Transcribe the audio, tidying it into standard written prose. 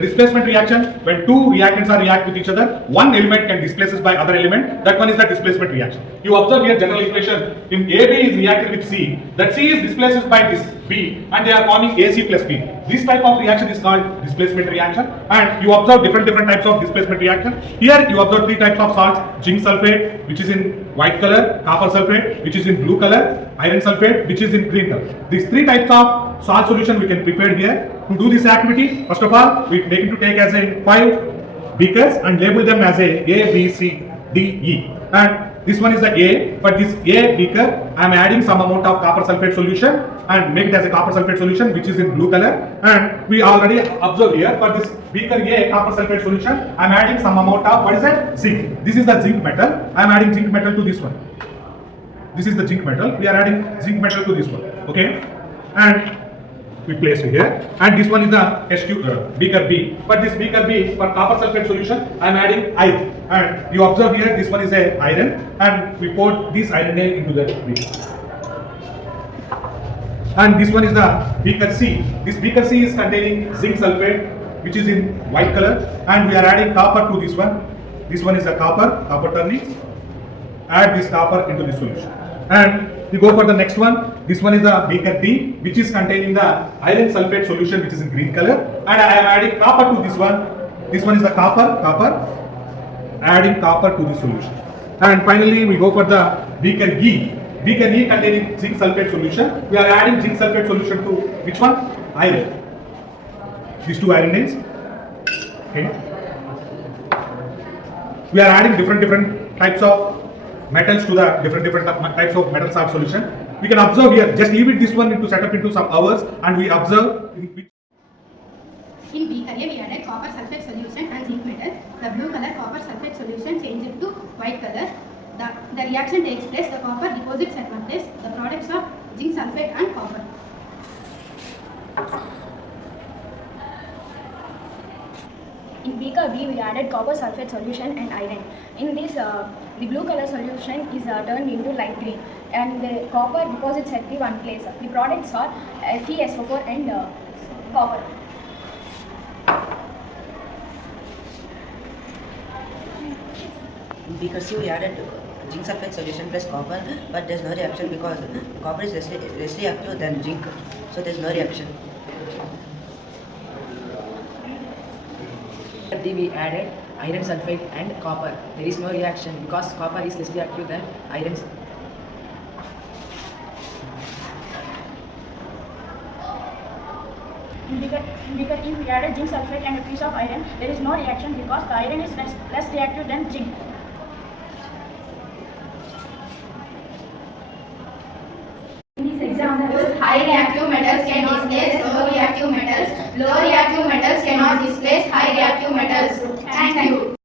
Displacement reaction, when two reactants are react with each other, one element can displaces by other element, that one is the displacement reaction. You observe here general equation, if AB is reacted with C, that C is displaced by this B and they are forming AC plus B. This type of reaction is called displacement reaction, and you observe different types of displacement reaction. Here you observe three types of salts: zinc sulfate, which is in white color; copper sulfate, which is in blue color; iron sulfate, which is in green color. These three types of salt solution we can prepare here. To do this activity, first of all, we need to take as a 5 beakers and label them as a B, C, D, E. And this one is the A. For this A beaker, I am adding some amount of copper sulfate solution and make it as a copper sulfate solution, which is in blue color. And we already observe here for this beaker A copper sulfate solution, I am adding some amount of, what is that? Zinc. This is the zinc metal. I am adding zinc metal to this one. This is the zinc metal. We are adding zinc metal to this one. Okay, and we place it here. And this one is the beaker B. For this beaker B, for copper sulfate solution, I am adding iron. And you observe here, this one is a iron, and we pour this iron nail into the beaker. And this one is the beaker C. This beaker C is containing zinc sulfate, which is in white color, and we are adding copper to this one. This one is the copper turning. Add this copper into the solution. And we go for the next one. This one is the beaker D, which is containing the iron sulfate solution, which is in green color. And I am adding copper to this one. This one is the copper. Adding copper to the solution. And finally, we go for the beaker E. Beaker E containing zinc sulfate solution. We are adding zinc sulfate solution to which one? Iron. These two iron nails. Okay. We are adding different types of metals to the different types of metal salt solution. We can observe here, just leave it this one into set up into some hours, and we observe in beaker A we added copper sulfate solution and zinc metal. The blue color copper sulfate solution changed to white color. The reaction takes place, the copper deposits at one place, the products are zinc sulfate and copper. In beaker B, we added copper sulfate solution and iron. In this, the blue color solution is turned into light green, and the copper deposits at the one place. The products are FeSO4 and copper. In beaker C, we added zinc sulfate solution plus copper, but there is no reaction because copper is less reactive than zinc, so there is no reaction. We added iron sulfate and copper. There is no reaction because copper is less reactive than iron. In beaker E, we added zinc sulfate and a piece of iron. There is no reaction because the iron is less reactive than zinc. In these examples, high reactive metals can displace low reactive metals. Low reactive metals cannot displace high reactive metals. Thank you.